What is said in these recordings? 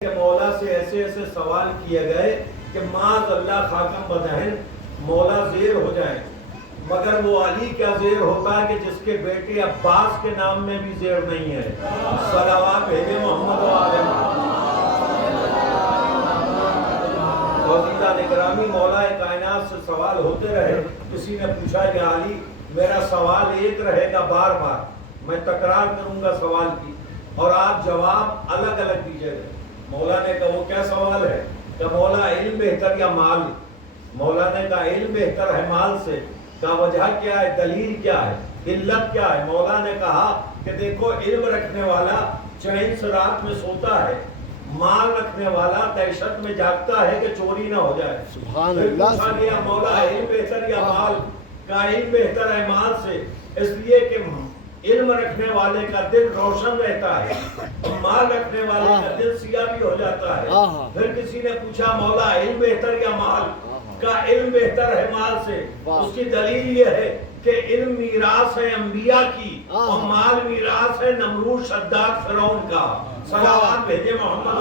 کہ مولا سے ایسے ایسے سوال کیے گئے کہ معاذ اللہ خاکم بدہن مولا زیر ہو جائیں، مگر وہ علی کیا زیر ہوتا ہے کہ جس کے بیٹے عباس کے نام میں بھی زیر نہیں ہے۔ صلوات بھیجے محمد و آل محمد۔ گرامی مولا کائنات سے سوال ہوتے رہے۔ کسی نے پوچھا کہ علی میرا سوال ایک رہے گا، بار بار میں تکرار کروں گا سوال کی اور آپ جواب الگ الگ دیجیے گا۔ مولا نے کہا وہ کیا سوال ہے؟ کہ مولا علم بہتر یا مال؟ مولا نے کہا علم بہتر ہے مال سے۔ کہا وجہ کیا ہے، دلیل کیا ہے، علت کیا ہے؟ مولا نے کہا کہ دیکھو علم رکھنے والا چین سے رات میں سوتا ہے، مال رکھنے والا دہشت میں جاگتا ہے کہ چوری نہ ہو جائے۔ سبحان اللہ۔ پوچھا گیا مولا علم بہتر یا مال؟ کہا علم بہتر ہے مال سے، اس لیے کہ علم رکھنے والے کا دل روشن رہتا ہے، مال رکھنے والے کا دل سیاہ بھی ہو جاتا ہے۔ پھر کسی نے پوچھا مولا علم بہتر یا مال؟ کا علم بہتر ہے مال سے، اس کی دلیل یہ ہے کہ علم میراث ہے انبیاء کی اور مال میراث ہے نمرود شداد فرعون کا۔ صلوات بھیجے محمد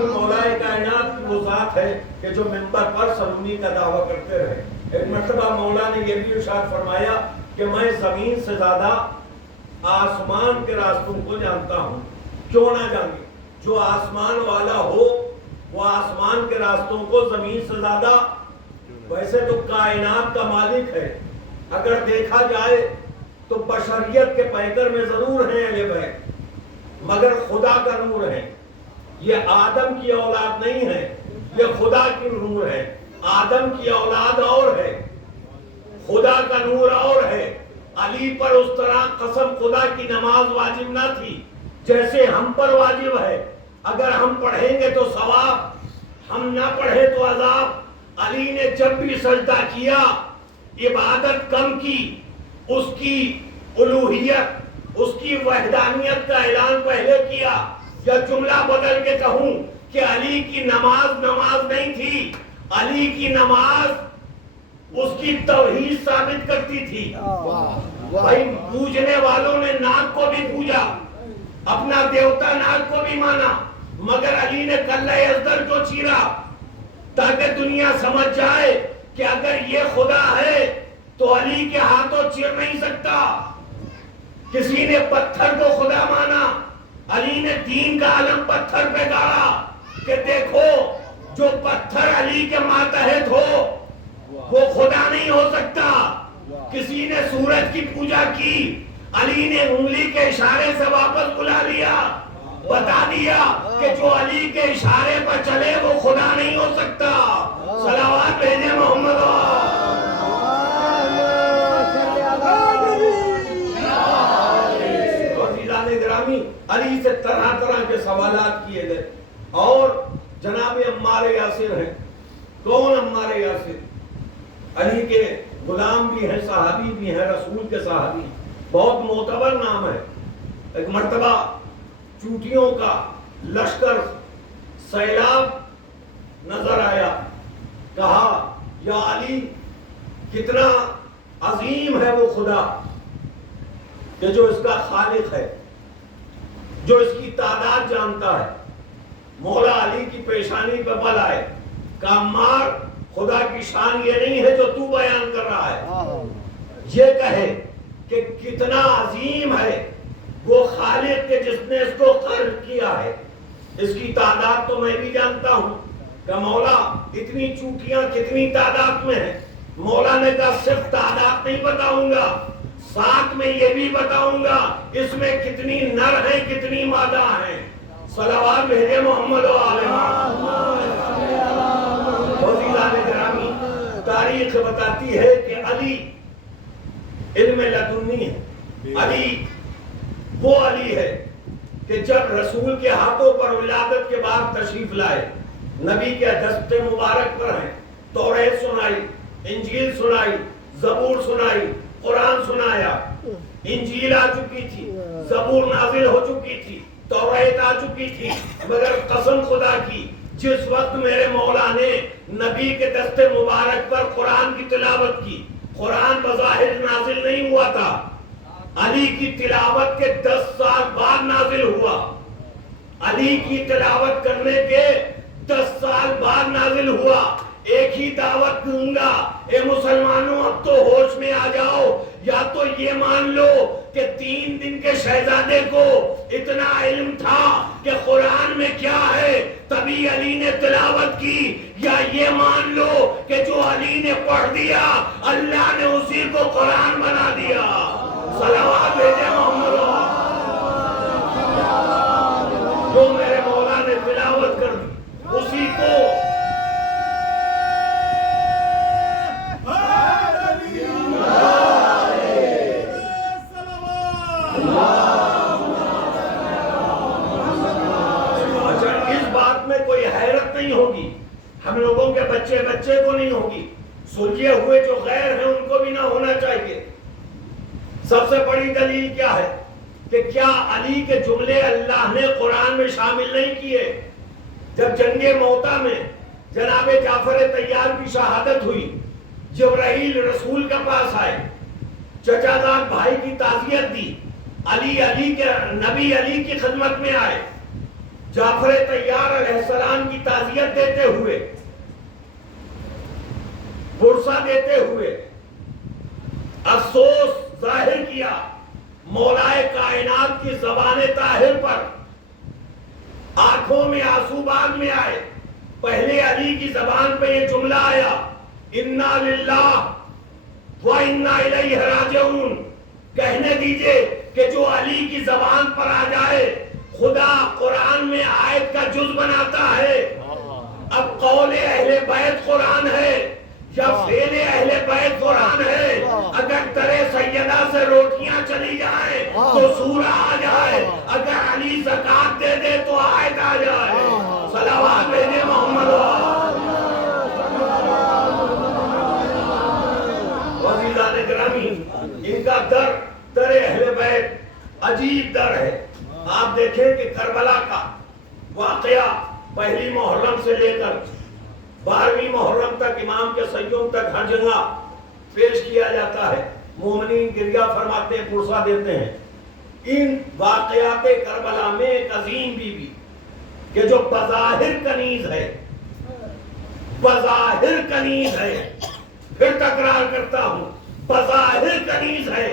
مولا کائنات کی وہ ذات ہے کہ جو منبر پر سلونی کا دعویٰ کرتے رہے۔ ایک مرتبہ مولا نے یہ بھی ارشاد فرمایا کہ میں زمین سے زیادہ آسمان کے راستوں کو جانتا ہوں۔ کیوں نہ جانیں؟ جو آسمان والا ہو وہ آسمان کے راستوں کو زمین سے زیادہ، ویسے تو کائنات کا مالک ہے، اگر دیکھا جائے تو بشریت کے پیکر میں ضرور ہیں اہل بیت، مگر خدا کا نور ہے۔ یہ آدم کی اولاد نہیں ہے، یہ خدا کی نور ہے۔ آدم کی اولاد اور ہے، خدا کا نور اور ہے۔ علی پر اس طرح قسم خدا کی نماز واجب نہ تھی جیسے ہم پر واجب ہے۔ اگر ہم پڑھیں گے تو ثواب، ہم نہ پڑھے تو عذاب۔ علی نے جب بھی سجدہ کیا عبادت کم کی، اس کی الوہیت، اس کی وحدانیت کا اعلان پہلے کیا۔ یا جملہ بدل کے کہوں کہ علی کی نماز نہیں تھی، علی کی نماز اس کی توحید ثابت کرتی تھی۔ بھائی پوجنے والوں نے ناک کو بھی پوجا، اپنا دیوتا ناک کو بھی مانا، مگر علی نے کلہ ازدر کو چیرا تاکہ دنیا سمجھ جائے کہ اگر یہ خدا ہے تو علی کے ہاتھوں چیر نہیں سکتا۔ کسی نے پتھر کو خدا مانا، علی نے دین کا علم پتھر پہ گاڑا کہ دیکھو جو پتھر علی کے ماتحت ہو وہ خدا نہیں ہو سکتا۔ کسی نے سورج کی پوجا کی، علی نے انگلی کے اشارے سے واپس بلا لیا، بتا دیا کہ جو علی کے اشارے پر چلے وہ خدا نہیں ہو سکتا۔ صلوات بھیجے محمد۔ گرامی علی سے طرح طرح کے سوالات کیے گئے۔ اور جناب عمار یاسر ہیں۔ کون عمار یاسر؟ علی کے غلام بھی ہیں، صحابی بھی ہیں، رسول کے صحابی، بہت معتبر نام ہے۔ ایک مرتبہ چوٹیوں کا لشکر سیلاب نظر آیا، کہا یا علی کتنا عظیم ہے وہ خدا کہ جو اس کا خالق ہے، جو اس کی تعداد جانتا ہے۔ مولا علی کی پیشانی پہ بل آئے، کہا عمار خدا کی شان یہ نہیں ہے جو تو بیان کر رہا ہے، یہ کہے کہ کتنا عظیم ہے وہ خالق کے جس نے اس کو خلق کیا ہے۔ اس کی تعداد تو میں بھی جانتا ہوں کہ مولا اتنی چوٹیاں کتنی تعداد میں ہیں۔ مولا نے کہا صرف تعداد نہیں بتاؤں گا، ساتھ میں یہ بھی بتاؤں گا اس میں کتنی نر ہیں کتنی مادہ ہیں۔ صلوات بھیجے محمد و آل محمد۔ گرامی تاریخ بتاتی ہے کہ علی علم لدنی ہے۔ علی وہ علی ہے کہ جب رسول کے ہاتھوں پر ولادت کے بعد تشریف لائے، نبی کے دست مبارک پر ہیں، توریت سنائی، انجیل سنائی، زبور سنائی، قرآن سنایا۔ انجیل آ چکی تھی، زبور نازل ہو چکی تھی، توریت آ چکی تھی، مگر قسم خدا کی جس وقت میرے مولا نے نبی کے دست مبارک پر قرآن کی تلاوت کی، قرآن بظاہر نازل نہیں ہوا تھا، علی کی تلاوت کے 10 سال بعد نازل ہوا. علی کی تلاوت کرنے کے 10 سال بعد نازل ہوا. ایک ہی دعوت دوں گا، اے مسلمانوں اب تو ہوش میں آ جاؤ. یا تو یہ مان لو کہ 3 دن کے شہزادے کو اتنا علم تھا کہ قرآن میں کیا ہے تبھی علی نے تلاوت کی، یا یہ مان لو کہ جو علی نے پڑھ دیا اللہ نے اسی کو قرآن بنا دیا. صلوات بھیجے محمد. جو میرے مولا نے تلاوت کر دی اسی کو نہیں ہوگی. ہم لوگوں کے بچے بچے کو نہیں ہوگی. سلجھے ہوئے جو غیر ہیں ان کو بھی نہ ہونا چاہیے. سب سے بڑی دلیل کیا ہے کہ کیا علی کے جملے اللہ نے قرآن میں شامل نہیں کیے؟ جب جنگ موتا میں جناب جعفر طیار کی شہادت ہوئی، جبرائیل رسول کے پاس آئے، چچا زاد بھائی کی تعزیت دی، علی کے نبی علی کی خدمت میں آئے، جعفر طیار علیہ السلام کی تعزیت دیتے ہوئے، برسہ دیتے ہوئے افسوس ظاہر کیا مولائے کائنات کی زبان طاہر پر. آنکھوں میں آنسو بعد میں آئے. پہلے علی کی زبان پہ یہ جملہ آیا، انا للہ و انا الیہ راجعون. کہنے دیجئے کہ جو علی کی زبان پر آ جائے خدا قرآن میں آیت کا جز بناتا ہے. اب قول اہل بیت قرآن ہے یا فعل اہل بیت قرآن ہے. اگر درے سیدہ سے روٹیاں چلی جائیں تو سورہ آ جائے، اگر علی زکات دے دے تو آیت آ جائے. صلوات بھیجے محمد. عزیزان گرامی، ان کا در اہل بیت عجیب در ہے. آپ دیکھیں کہ کربلا کا واقعہ پہلی محرم سے لے کر 12ویں محرم تک امام کے سیوم تک ہر جگہ پیش کیا جاتا ہے. مومنین گریہ فرماتے ہیں، پرسہ دیتے ہیں. ان واقعات کربلا میں ایک عظیم بی بی کہ جو بظاہر کنیز ہے، بظاہر کنیز ہے، پھر تکرار کرتا ہوں، بظاہر کنیز ہے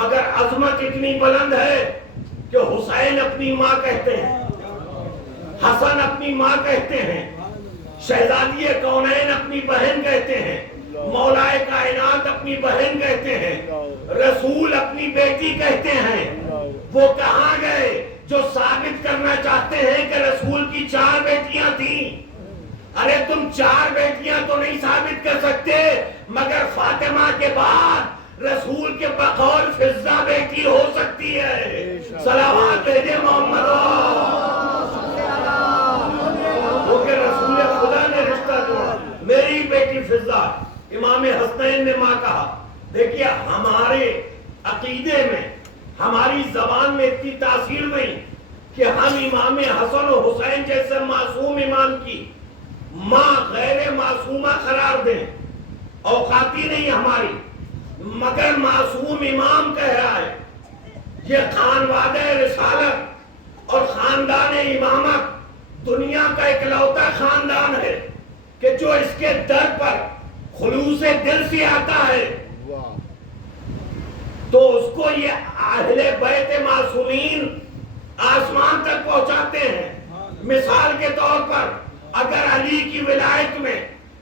مگر عظمت اتنی بلند ہے کہ حسین اپنی ماں کہتے ہیں، حسن اپنی ماں کہتے ہیں، شہزادی کونین اپنی بہن کہتے ہیں، مولائے کائنات اپنی بہن کہتے ہیں، رسول اپنی بیٹی کہتے ہیں. وہ کہاں گئے جو ثابت کرنا چاہتے ہیں کہ رسول کی 4 بیٹیاں تھیں؟ ارے تم 4 بیٹیاں تو نہیں ثابت کر سکتے، مگر فاطمہ کے بعد رسول کے بقول فضہ بیٹی ہو سکتی ہے. صلوات بھیجے محمد. وہ کہ رسول خدا نے رشتہ جوڑا، میری بیٹی فضہ. امام حسنین نے ماں کہا. دیکھیے ہمارے عقیدے میں، ہماری زبان میں اتنی تاثیر نہیں کہ ہم امام حسن و حسین جیسے معصوم امام کی ماں غیر معصومہ قرار دیں. اوقاتی نہیں ہماری، مگر معصوم امام کہہ رہا ہے. یہ خانوادہ رسالت اور خاندان امامت دنیا کا اکلوتا خاندان ہے کہ جو اس کے در پر خلوص دل سے آتا ہے تو اس کو یہ اہل بیت معصومین آسمان تک پہنچاتے ہیں. مثال کے طور پر اگر علی کی ولایت میں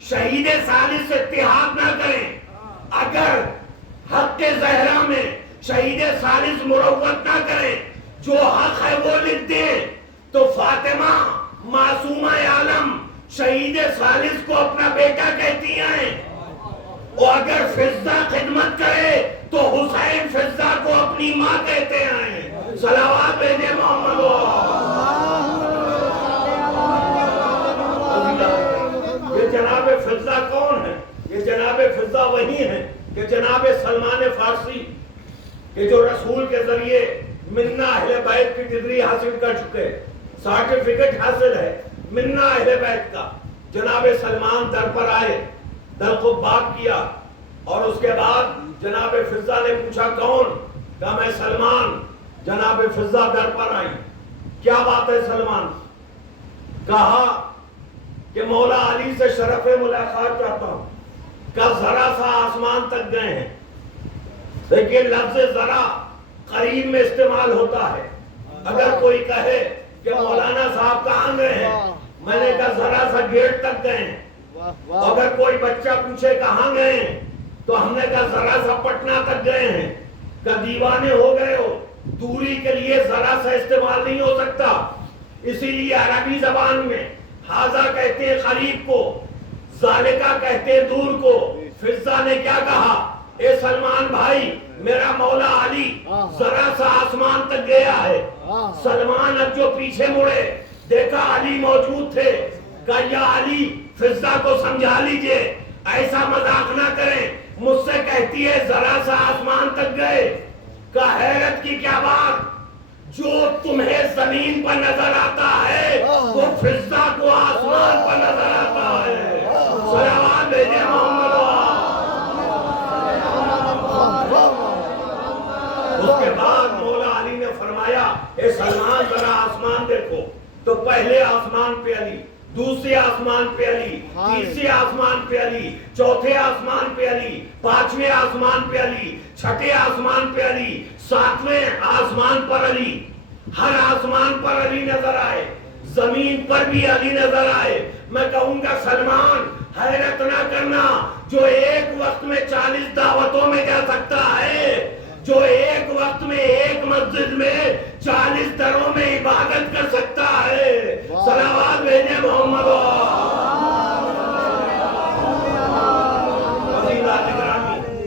شہید ثالث اتحاد نہ کریں، اگر حق زہرا میں شہید ثالث مروت نہ کریں، جو حق ہے وہ لکھ دیں، تو فاطمہ معصومہ عالم شہید ثالث کو اپنا بیٹا کہتی ہیں. اور اگر فضہ خدمت کرے تو حسین فضہ کو اپنی ماں کہتے ہیں. صلوات بھیجے محمد. یہ جناب فضہ کون ہے؟ یہ جناب فضہ وہی ہیں کہ جناب سلمان فارسی کہ جو رسول کے ذریعے منا اہل بیت کی ڈگری حاصل کر چکے، سرٹیفکیٹ حاصل ہے منا اہل بیت کا. جناب سلمان در پر آئے، در کو بات کیا، اور اس کے بعد جناب فضہ نے پوچھا کون؟ کہا میں سلمان، جناب فضہ در پر آئی، کیا بات ہے سلمان؟ کہا کہ مولا علی سے شرف ملاقات چاہتا ہوں۔ کہا ذرا سا آسمان تک گئے ہیں۔ دیکھیے لفظ ذرا قریب میں استعمال ہوتا ہے۔ اگر کوئی کہے کہ مولانا صاحب کہاں گئے ہیں، میں نے کہا ذرا سا گیٹ تک گئے ہیں۔ اگر کوئی بچہ پوچھے کہاں گئے ہیں تو ہم نے کہا ذرا سا پٹنہ تک گئے ہیں۔ کہ دیوانے ہو گئے ہو، دوری کے لیے ذرا سا استعمال نہیں ہو سکتا، اسی لیے عربی زبان میں حاضہ کہتے ہیں قریب کو، ذالکہ کہتے ہیں دور کو۔ فضہ نے کیا کہا؟ اے سلمان بھائی، میرا مولا علی ذرا سا آسمان تک گیا ہے۔ سلمان اب جو پیچھے مڑے دیکھا علی موجود تھے، کہا یا علی فضہ کو سمجھا لیجئے، ایسا مذاق نہ کریں، مجھ سے کہتی ہے ذرا سا آسمان تک گئے۔ کہ حیرت کی کیا بات، جو تمہیں زمین پر نظر آتا ہے وہ فضہ کو آسمان پر نظر آتا ہے۔ صلوات بھیجے محمد۔ اس کے بعد مولا علی نے فرمایا اے سلمان ذرا آسمان دیکھو، تو پہلے آسمان پہ علی، دوسرے آسمان پہ علی، تیسرے آسمان پہ علی، چوتھے آسمان پہ علی، پانچویں آسمان پہ علی، چھٹے آسمان پہ علی، ساتویں آسمان پر علی۔ ہر آسمان پر علی نظر آئے، زمین پر بھی علی نظر آئے۔ میں کہوں گا سلمان حیرت نہ کرنا، جو ایک وقت میں 40 دعوتوں میں جا سکتا ہے، جو ایک وقت میں ایک مسجد میں 40 دروں میں عبادت کر سکتا ہے۔ صلوات بھیجے محمد۔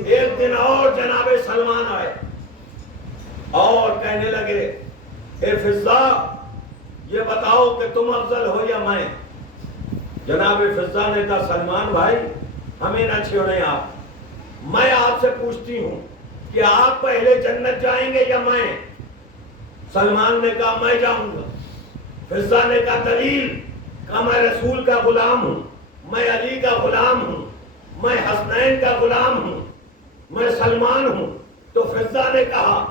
ایک دن اور جناب سلمان آئے اور کہنے لگے اے فضہ یہ بتاؤ کہ تم افضل ہو یا میں؟ جناب فضہ نے کہا سلمان بھائی ہمیں نہ چھیڑیں آپ، میں آپ سے پوچھتی ہوں کہ آپ پہلے جنت جائیں گے یا میں؟ سلمان نے کہا میں جاؤں گا۔ فضہ نے کہا دلیل؟ کہا میں رسول کا غلام ہوں، میں علی کا غلام ہوں، میں حسنین کا غلام ہوں، میں سلمان ہوں۔ تو فضہ نے کہا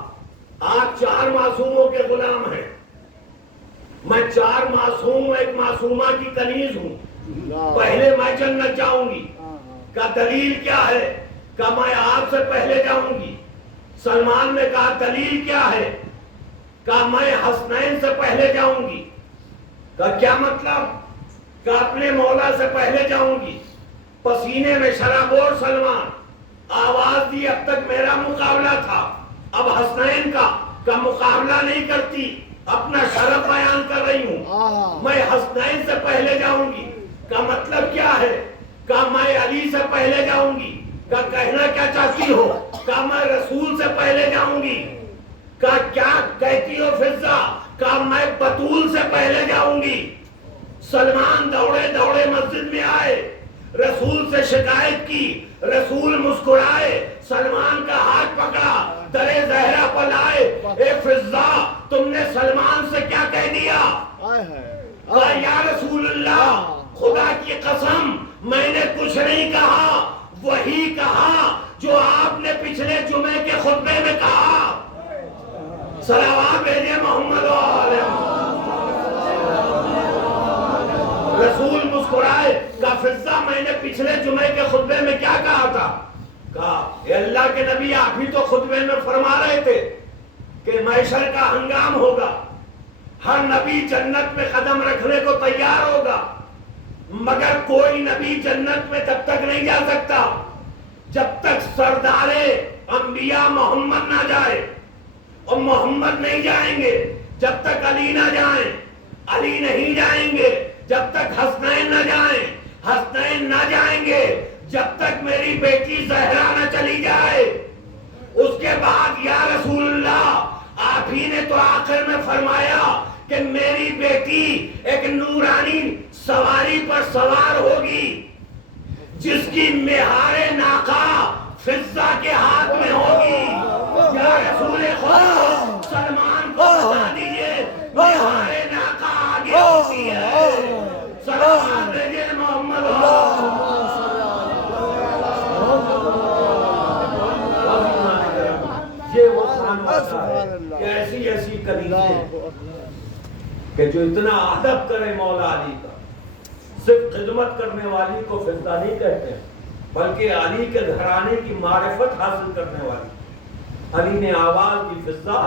آپ 4 معصوموں کے غلام ہیں، میں 4 معصوم ایک معصومہ کی کنیز ہوں، پہلے میں جنت جاؤں گی۔ کہا دلیل کیا ہے؟ کہا میں آپ سے پہلے جاؤں گی۔ سلمان نے کہا دلیل کیا ہے؟ کہا میں حسنین سے پہلے جاؤں گی۔ کہا کیا مطلب؟ کہا اپنے مولا سے پہلے جاؤں گی۔ پسینے میں شرابور سلمان، آواز دی اب تک میرا مقابلہ تھا، اب حسنین کا مقابلہ نہیں کرتی، اپنا شرف بیان کر رہی ہوں، میں حسنین سے پہلے جاؤں گی۔ کا مطلب کیا ہے؟ کہا میں علی سے پہلے جاؤں گی۔ کہا کہنا کیا چاہتی ہو؟ کہا میں رسول سے پہلے جاؤں گی۔ کہا کیا کہتی ہو فضہ؟ کہا میں بطول سے پہلے جاؤں گی۔ سلمان دوڑے دوڑے مسجد میں آئے، رسول سے شکایت کی، رسول مسکرائے، سلمان کا ہاتھ پکڑا، درے زہرا پر لائے، اے فضہ تم نے سلمان سے کیا کہہ دیا؟ کہا یا رسول اللہ خدا کی قسم میں نے کچھ نہیں کہا، وہی کہا جو آپ نے پچھلے جمعے کے خطبے میں کہا۔ صلوات بھیجے محمد علیہ۔ رسول مسکرائے، کہا فضہ میں نے پچھلے جمعے کے خطبے میں کیا کہا تھا؟ کہا اے اللہ کے نبی آپ ہی تو خطبے میں فرما رہے تھے کہ محشر کا ہنگام ہوگا، ہر نبی جنت میں قدم رکھنے کو تیار ہوگا، مگر کوئی نبی جنت میں تب تک نہیں جا سکتا جب تک سردار انبیاء محمد نہ جائے، اور محمد نہیں جائیں گے جب تک علی نہ جائیں، علی نہیں جائیں گے جب تک حسنین نہ جائیں، حسنین نہ جائیں گے جب تک میری بیٹی زہرا نہ چلی جائے۔ اس کے بعد یا رسول اللہ آپ ہی نے تو آخر میں فرمایا کہ میری بیٹی ایک نورانی سواری پر سوار ہوگی جس کی مہار ناقہ فضہ کے ہاتھ میں ہوگی۔ یا رسول خدا سلمان کو بتا دیجئے مہار ناقہ آگے ہوتی ہے۔ سلام بھیجے محمد۔ یہ وہ خانوادہ کنیزیں کہ جو اتنا ادب کرے مولا علی کا. صرف خدمت کرنے والی کو فضہ نہیں کہتے ہیں بلکہ علی کے گھرانے کی معرفت حاصل کرنے والی. علی نے آواز دی فضہ،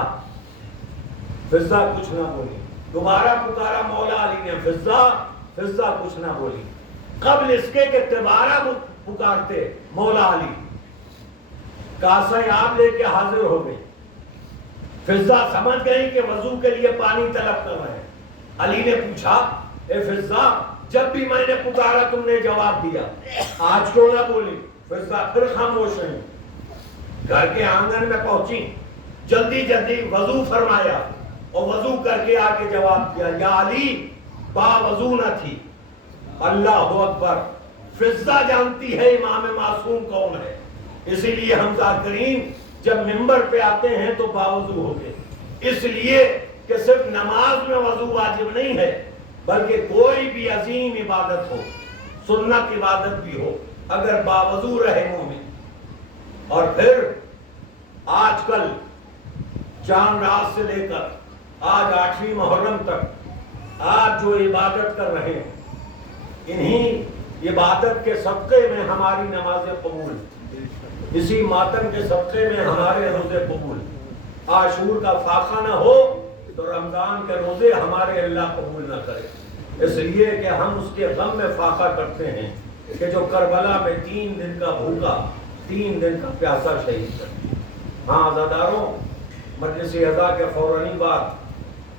فضہ کچھ نہ بولی. دوبارہ پکارا مولا علی نے فضہ، فضہ کچھ نہ بولی. قبل اس کے کہ دوبارہ پکارتے مولا علی کاسہ آب لے کے حاضر ہو گئی. فضہ سمجھ گئی کہ وضو کے لیے پانی طلب کر رہے ہیں. علی نے پوچھا اے فضہ جب بھی میں نے پکارا تم نے جواب دیا، آج کیوں نہ بولی؟ فضہ پھر خاموش رہی. گھر کے آنگن میں پہنچی، جلدی جلدی وضو فرمایا اور وضو کر کے آ کے جواب دیا یا علی با وضو نہ تھی. اللہ اکبر. فضہ جانتی ہے امام معصوم کون ہے، اسی لیے ہم ذاکرین جب منبر پہ آتے ہیں تو باوضو ہو گئے. اس لیے کہ صرف نماز میں وضو واجب نہیں ہے بلکہ کوئی بھی عظیم عبادت ہو، سنت عبادت بھی ہو، اگر باوضو رہے مومن. اور پھر آج کل چاند رات سے لے کر آج 8ویں محرم تک آج جو عبادت کر رہے ہیں انہی عبادت کے صدقے میں ہماری نمازیں قبول، اسی ماتم کے صدقے میں ہمارے روزے قبول. عاشور کا فاقہ نہ ہو تو رمضان کے روزے ہمارے اللہ قبول نہ کرے. اس لیے کہ ہم اس کے غم میں فاقہ کرتے ہیں کہ جو کربلا میں 3 دن کا بھوکا 3 دن کا پیاسا شہید ہے. ہاں عزاداروں، مجلس عزا کے فوراً بعد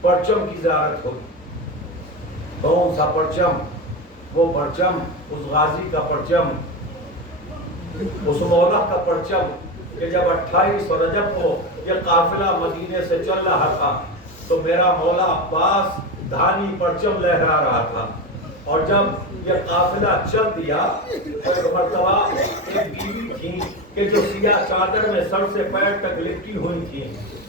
پرچم کی زیارت ہوگی. کون سا پرچم؟ وہ پرچم اس غازی کا پرچم، اس مولا کا پرچم کہ جب 28 رجب کو یہ قافلہ مدینے سے چل رہا تھا تو میرا مولا عباس دھانی پرچم لہرا رہا تھا. اور جب یہ قافلہ چل دیا تو ایک مرتبہ ایک بیوی تھی کہ جو سیاہ چادر میں سر سے پیر تک لپٹی ہوئی تھی،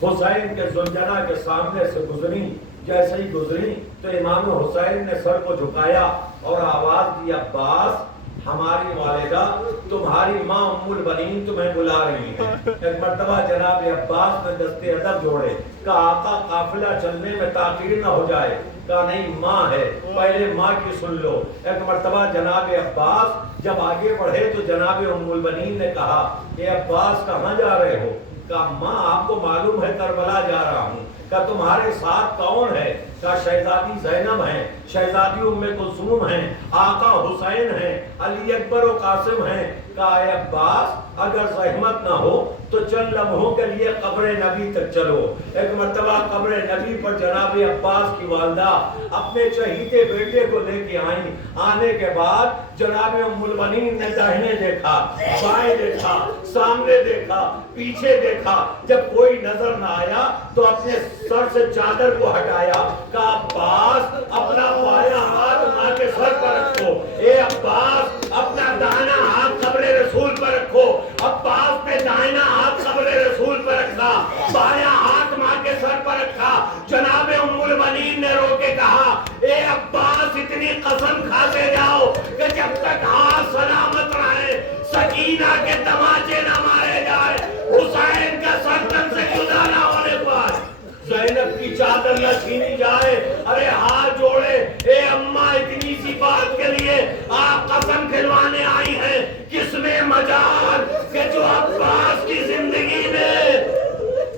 حسین کے زنجنا کے سامنے سے گزری. جیسے ہی گزری تو امام حسین نے سر کو جھکایا اور آواز دی عباس ہماری والدہ تمہاری ماں ام البنین تمہیں بلا رہی ہیں. ایک مرتبہ جناب عباس نے دستے ادب جوڑے، کہا آقا قافلہ چلنے میں تاخیر نہ ہو جائے. کہا نہیں ماں ہے، پہلے ماں کی سن لو. ایک مرتبہ جناب عباس جب آگے بڑھے تو جناب ام البنین نے کہا کہ عباس کہاں جا رہے ہو؟ کہا ماں آپ کو معلوم ہے کربلا جا رہا ہوں. کہا تمہارے ساتھ کون ہے؟ کہا شہزادی زینب ہیں، شہزادی ام کلثوم ہیں، آقا حسین ہیں، علی اکبر و قاسم ہیں. کہا اے عباس اگر زحمت نہ ہو تو چند لمحوں کے لیے قبر نبی تک چلو. ایک مرتبہ قبر نبی پر جناب عباس کی والدہ اپنے چہیتے بیٹے کو لے کے آئیں. آنے کے بعد جناب ام البنین نے داہنے دیکھا، بائیں دیکھا، سامنے دیکھا، پیچھے دیکھا. جب کوئی نظر نہ آیا تو اپنے سر سے چادر کو ہٹایا. کہا عباس اپنا بایاں ہاتھ ماں کے سر پر رکھو. اے عباس اپنا داہنا ہاتھ قبر رسول پر رکھو. عباس نے داہنا ہاتھ قبر رسول پر رکھا، بایاں ہاتھ ماں کے سر پر رکھا. جناب ام البنین نے رو کے کہا اے عباس اتنی قسم کھاتے جاؤ کہ جب تک ہاتھ سلامت رہے سکینہ کے تماچے نہ مارے جائے، حسین کا سر تن سے جدا نہ ہونے پائے، زینب کی چادر نہ چھینی جائے. ارے ہاتھ جوڑے اے اماں اتنی سی بات کے لیے آپ قسم کھلوانے آئی ہیں. کس میں مجال کہ جو عباس کی زندگی میں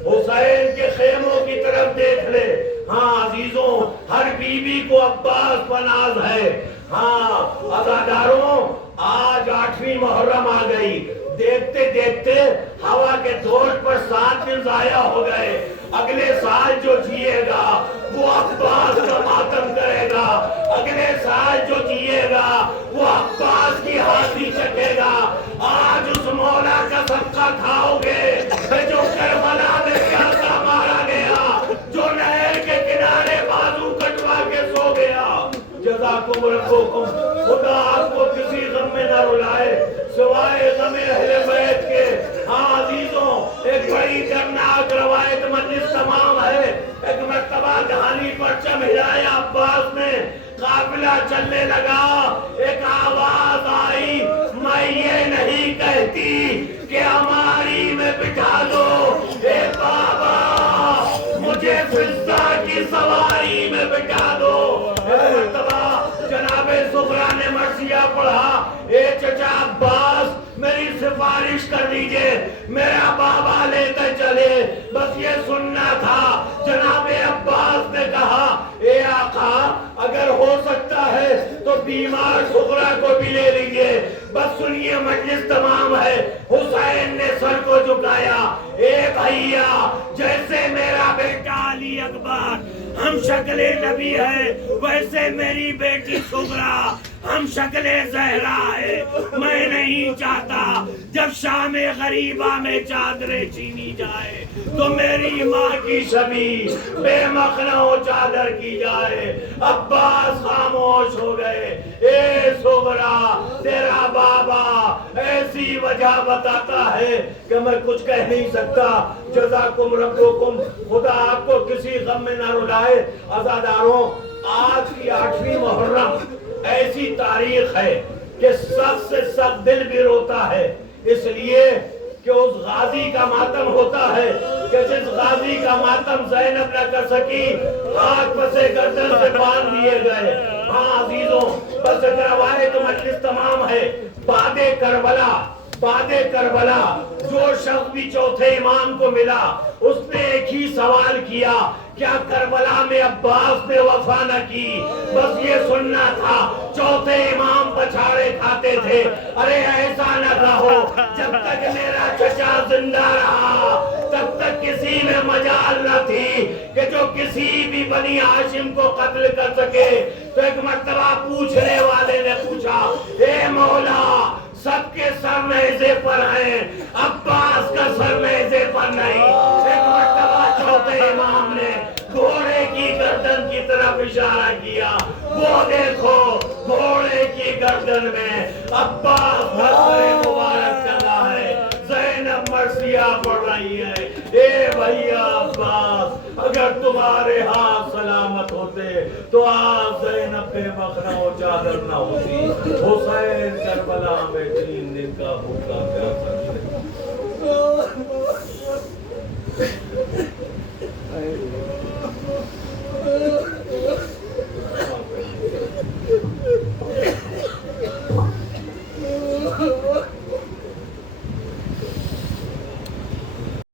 حسین کے خیموں کی طرف دیکھ لے. ہاں عزیزوں، ہر بیوی کو عباس پر ناز ہے. ہاں عزاداروں، آج 8ویں محرم آ گئی. دیکھتے دیکھتے ہوا کے دوڑ پر 7 دن ضائع ہو گئے. اگلے سال جو جیے گا وہ عباس کا ماتم کرے گا. اگلے سال جو جیے گا وہ عباس کی حاضری چکے گا. آج اس مولا کا صدقہ کھاؤ گے جو کربلا میں پیاسا مارا گیا، جو نہر کے کنارے بازو کٹوا کے سو گیا. جزاکم ربکم. خدا آپ کو کسی غم میں نہ رلائے سوائے غم اہل بیت کے. ہاں عزیزوں، ایک بڑی دردناک روایت مجلس تمام ہے. ایک مرتبہ دھانی پرچم ہلایا عباس نے، قافلہ چلنے لگا. ایک آواز آئی، میں یہ نہیں کہتی کہ ہماری میں بٹھا دو. اے بابا مجھے فضہ سواری میں بٹھا دو۔ ایک مرتبہ جناب زغرا نے مرثیہ پڑھا، اے چچا عباس میری سفارش کر دیجئے، میرا بابا لیتے چلے، بس یہ سننا تھا۔ جناب عباس نے کہا اے آقا اگر ہو سکتا ہے تو بیمار زغرا کو بھی لے لیجئے۔ بس سنیے مجلس تمام ہے۔ حسین نے سر کو جھکایا، اے بھائیا جیسے میرا بیٹا علی اکبر ہم شکل نبی ہے، ویسے میری بیٹی زغرا ہم شکل زہرا ہے۔ میں نہیں چاہتا جب شام غریبہ میں چادریں چھینی جائے تو میری ماں کی شبیہ بے مخنہ و چادر کی جائے۔ عباس خاموش ہو گئے۔ اے زغرا تیرا بابا ایسی وجہ بتاتا ہے کہ میں کچھ کہہ نہیں سکتا۔ جزاکم ربکم، خدا آپ کو کسی غم میں نہ رلائے۔ عزاداروں، آج کی 8ویں محرم ایسی تاریخ ہے کہ سخت سے سخت دل بھی روتا ہے، اس لیے کہ اس غازی کا ماتم ہوتا ہے کہ جس غازی کا ماتم زینب نہ کر سکی، آگ پسے گردن سے باندھ دیے گئے۔ ہاں عزیزوں، بس ایک روایت مجلس تمام ہے۔ بعد کربلا جو شخص بھی چوتھے امام کو ملا اس نے ایک ہی سوال کیا، کیا کربلا میں عباس نے وفا نہ کی؟ بس یہ سننا تھا۔ چوتھے امام پچھاڑے کھاتے تھے، ارے ایسا نہ کہو جب تک میرا چچا زندہ رہا تب تک کسی میں مجال نہ تھی کہ جو کسی بھی بنی ہاشم کو قتل کر سکے۔ تو ایک مرتبہ پوچھنے والے نے پوچھا، اے مولا سب کے سر نیزے پر ہیں، عباس کا سر نیزے پر نہیں۔ ایک مرتبہ چوتھے امام نے گھوڑے کی گردن کی طرف اشارہ کیا، وہ دیکھو گھوڑے کی گردن میں عباس کا سر مبارک چلا ہے، زینب مرثیہ پڑھ رہی ہے۔ اے بھیا عباس اگر تمہارے ہاتھ سلامت ہوتے تو آج زینب بے مخنہ و چادر نہ ہوتی۔ حسین کربلا میں 3 دن کا بھوکا پیاسا